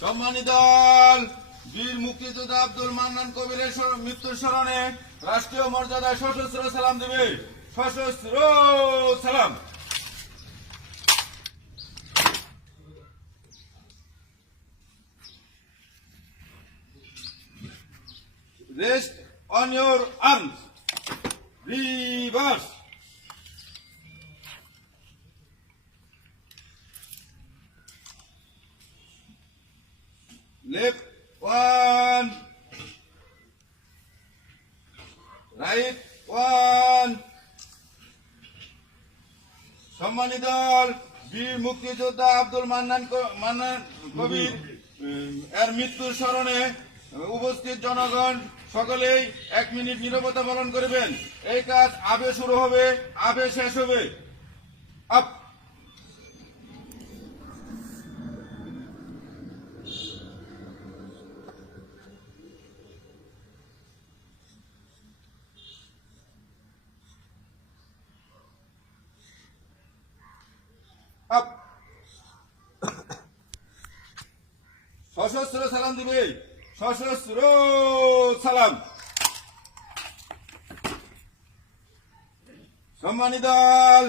সম্মানিত দল, বীর মুক্তিযোদ্ধা আব্দুল মান্নান কবিরের মৃত্যুর স্মরণে রাষ্ট্রীয় মর্যাদায় সশস্ত্র সালাম দেবে। সশস্ত্র সালাম। Rest on your arms. Reverse. Left one. Right one. সম্মানিত দল, বীর মুক্তিযোদ্ধা আব্দুল মান্নান কবির এর মৃত্যুর স্মরণে উপস্থিত জনগণ সকলেই 1 মিনিট নীরবতা পালন করবেন। এই কাজ আবে শুরু হবে, আবে শেষ হবে। আপ আপ সশস্ত্র সালাম দিবে। সশস্ত্র সালাম। সম্মানিত দল,